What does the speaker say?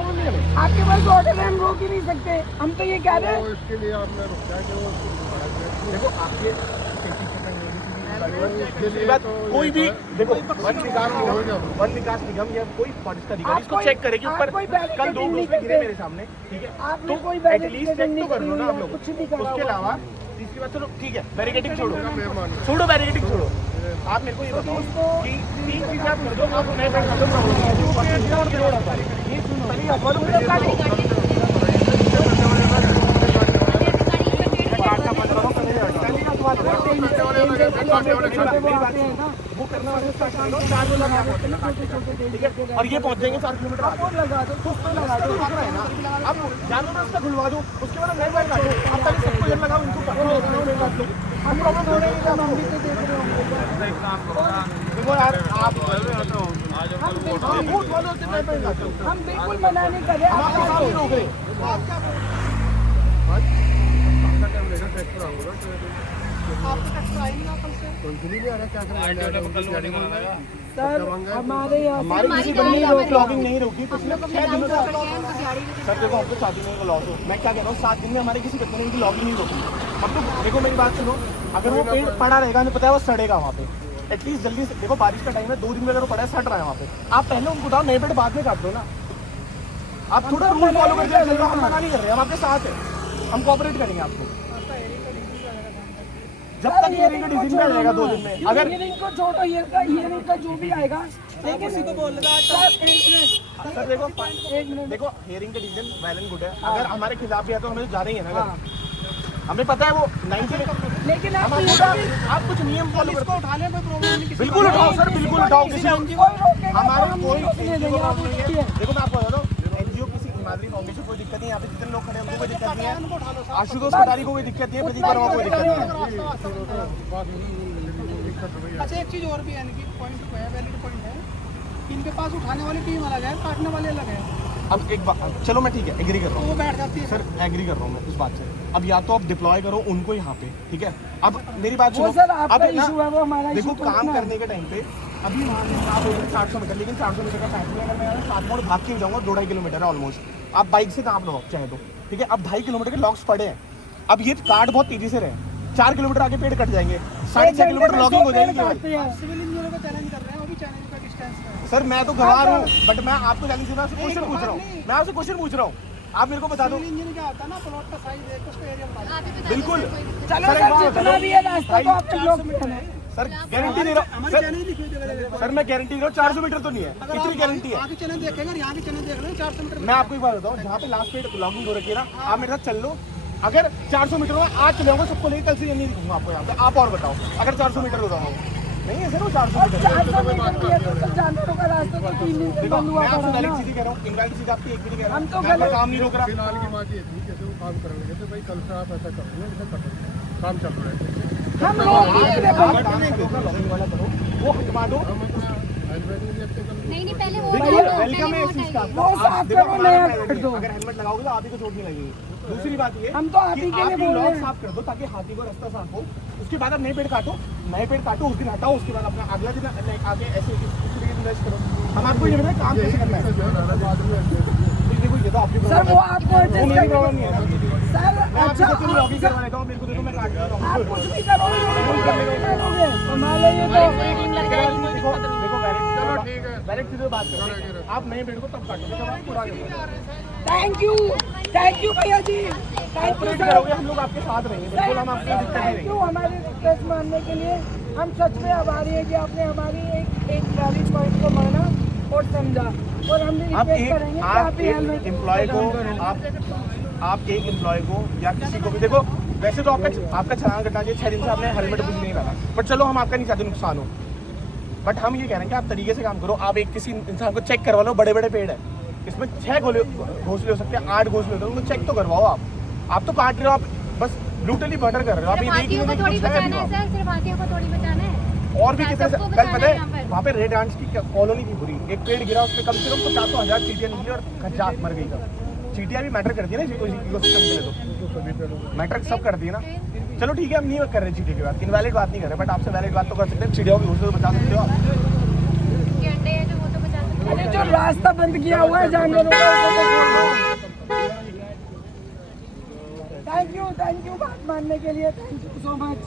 आपके पास ऑर्डर है, हम रोक ही नहीं सकते। हम तो ये कह रहे हैं इसके लिए आपने रोका है कि वो देखो आपके कोई भी देखो वन विकास निगम या कोई फॉरेस्ट अधिकारी इसको चेक करे कि ऊपर कल 2 घोंसले गिरे मेरे सामने, ठीक है, तो एटलीस्ट चेक तो कर लो ना आप लोग। उसके अलावा इसके बाद चलो ठीक है, बैरिकेडिंग छोड़ो, बैरिकेडिंग छोड़ो। आप मेरे को ये बताओ कि 3 चीजें आप कर दो, आप नए बैठ कर दो, वो करना वाले स्टार्ट कर लो, 4 लोग आप ठीक है, और ये पहुंच जाएंगे 4 किलोमीटर आप लगा दो, तो लगा दो है ना। आप जानवर रास्ता खुलवा दो, उसके बाद नए बैठ काटो, आप पहले सबको ये लगाओ, इनको पकड़ो, हम प्रॉब्लम हो रही है। हम भी तो देख रहे होंगे देखो यार, आप हम बिल्कुल मना नहीं कर रहे, आप नहीं रोक रहे। सर हमारे किसी बंदे ने ब्लॉगिंग नहीं रोकी, पिछले 6 दिनों से। सर देखो हमको 7 दिन का लॉस हो, मैं क्या कह रहा हूँ, 7 दिन में हमारे किसी बंदे ने इनकी लॉगिंग नहीं रोकी। अब तो देखो मेरी बात सुनो, अगर वो पेड़ पड़ा रहेगा, हमें पता है वो सड़ेगा वहाँ पे, एटलीस्ट जल्दी से। देखो बारिश का टाइम है, 2 दिन में अगर वो पड़ा है, सड़ रहा है वहाँ पे, आप पहले उनको उठाओ, नए पेड़ बाद में काट दो ना। आप थोड़ा रूल फॉलो करके चल रहे हो, हम मना नहीं कर रहे, हम आपके साथ है, हम कोऑपरेट करेंगे आपको जब तक हियरिंग का डिसीजन आ जाएगा 2 दिन में। अगर हियरिंग को छोड़ो, हियरिंग का जो भी आएगा किसी को बोल रहा सर देखो हियरिंग का डिसीजन वेल एंड गुड है, अगर हमारे खिलाफ भी है तो हमें तो जाना ही है ना। हमें पता है वो 90, लेकिन आप कुछ नियम फॉलो करके उठाने में प्रॉब्लम नहीं। बिल्कुल उठाओ सर, बिल्कुल उठाओ, किसी हमारे कोई देखो मैं आपको बता रहा हूँ, एनजीओ किसी हिमाद्री फाउंडेशन कोई दिक्कत नहीं, यहाँ पे जितने लोग खड़े हैं उनको कोई दिक्कत नहीं है, आशुतोष कटारी को कोई दिक्कत नहीं है, प्रदीप वर्मा को कोई दिक्कत नहीं है। अच्छा एक चीज़ और भी है, इनकी पॉइंट है, वैलिड पॉइंट है, इनके पास उठाने वाली टीम अलग है, काटने वाले अलग है। अब एक बात, चलो मैं ठीक है एग्री कर रहा हूँ, वो बैठ जाती है सर, एग्री कर रहा हूँ मैं इस बात से। अब या तो आप डिप्लॉय करो उनको यहाँ पे, ठीक है। अब मेरी बात सुनो, अब देखो काम करने के टाइम पे अभी वहाँ 400 मीटर, लेकिन 400 मीटर का फैसला अगर मैं 7 मोड़ भाग के जाऊँगा, 2-2.5 किलोमीटर है ऑलमोस्ट, आप बाइक से कहाँ लो चाहे तो, ठीक है। अब 2.5 किलोमीटर के लॉक्स पड़े हैं, अब ये काट बहुत तेजी से रहे, 4 किलोमीटर आगे पेड़ कट जाएंगे, 6.5 किलोमीटर लॉगिंग हो जाएगी। सिविल इंजीनियरों को चैलेंज कर रहे हैं, वो भी चैलेंज का डिस्टेंस है। सर मैं तो गवार हूँ, बट मैं आपको चैलेंज से क्वेश्चन पूछ रहा हूँ, मैं आपसे क्वेश्चन पूछ रहा हूँ, आप मेरे को बता दो। सिविल इंजीनियर क्या होता है ना, प्लॉट का साइज देख उसको एरिया बता दो। बिल्कुल चलो सर, जितना भी है रास्ता तो आप लोग सर गारंटी दे रहा हूँ सर, मैं गारंटी दे रहा हूँ 400 मीटर तो नहीं है, इतनी गारंटी है। आगे चैनल देखेगा, यहाँ के चैनल देख लो 400 मीटर। मैं आपको एक बात बताऊँ, जहाँ पे लास्ट पेड लॉगिंग हो रखी है ना, आप मेरे साथ चल लो। अगर 400 मीटर में आज चले जाऊँगा, सबको लेकर कल से ये नहीं दिखूंगा आपको यहाँ पे। आप और बताओ, अगर 400 मीटर हो जाऊँगा नहीं है सर, वो 400 मीटर जानवरों का रास्ता तो 3 दिन से बंद हुआ मैं आपसे पड़ा डायरेक्ट है सीधी कह रहा हूँ, इनवैलिड सीधी आपकी एक भी नहीं कह रहा हम तो मैं अपना काम नहीं रोक रहा। फिलहाल की बात ये थी, जैसे वो काम कर रहे थे भाई, कल से आप ऐसा कर रहे हैं, काम चल रहा है, हम लोग लॉगिंग वाला करो, वो हटवा दो। नहीं पहले वो वेलकम है इस चीज का, वो साफ करो, नया कर दो। अगर हेलमेट लगाओगे तो आप ही को चोट नहीं लगेगी। दूसरी बात ये हम तो आप ही के लिए बोल रहे हैं, साफ कर दो ताकि हाथी को रास्ता साफ हो। उसके बाद आप नए पेड़ काटो, उस दिन हटाओ, उसके बाद अपना अगला दिन आगे ऐसे इन्वेस्ट करो। हम आपको ये बताएं काम कैसे करना है। देखो ये तो आपकी सर वो आपको मेरी प्रॉब्लम नहीं है सर। अच्छा लॉगिंग करवा लेता हूँ, मेरे को देखो मैं काट रहा हूँ। आप कुछ भी करोगे, हमारे ये तो वैलिड सीधे बात करो, आप नए पेड़ को तब काटोगे जब आप पूरा थैंक यू भैया जी, थैंक यू सर। करोगे, हम लोग आपके साथ रहेंगे, बिल्कुल हम आपके दिक्कत नहीं थैंक यू हमारी रिक्वेस्ट मानने के लिए। हम सच में आभारी हैं कि आपने हमारी एक वैलिड पॉइंट को माना और समझा, और हम भी रिक्वेस्ट करेंगे कि आप हेलमेट एम्प्लॉय को आप एक एम्प्लॉय को या किसी को भी, देखो वैसे तो आपका चालान कटना चाहिए, 6 दिन से आपने हेलमेट कुछ नहीं डाला, बट चलो हम आपका नहीं चाहते नुकसान हो, बट हम ये कह रहे हैं कि आप तरीके से काम करो। आप एक किसी इंसान को चेक करवा लो, बड़े बड़े पेड़ है, इसमें 6 घोंसले हो सकते हैं, 8 घोंसले होते हैं, उनको चेक तो करवाओ। आप तो काट रहे हो, आप बस ब्रूटली मर्डर कर रहे हो। आप ये हाथियों को थोड़ी बचाना है सर, सिर्फ हाथियों को थोड़ी बचाना है। और भी कितने कल पता है वहाँ पे रेड आंट्स की कॉलोनी थी पूरी, एक पेड़ गिरा उसमें कम से कम 50,000 चींटियां निकली और खच्चाक मर गई। चींटियां भी मैटर करती है ना इकोसिस्टम के लिए, तो मैटर सब करती है ना। चलो ठीक है, हम नहीं कर रहे चींटी की बात, इनवैलिड बात नहीं कर रहे, बट आपसे वैलिड बात तो कर सकते हैं। चिड़ियों की घोंसले तो बचा सकते हो आप। अरे जो रास्ता बंद किया हुआ है जानवरों का, थैंक यू बात मानने के लिए, थैंक यू सो मच।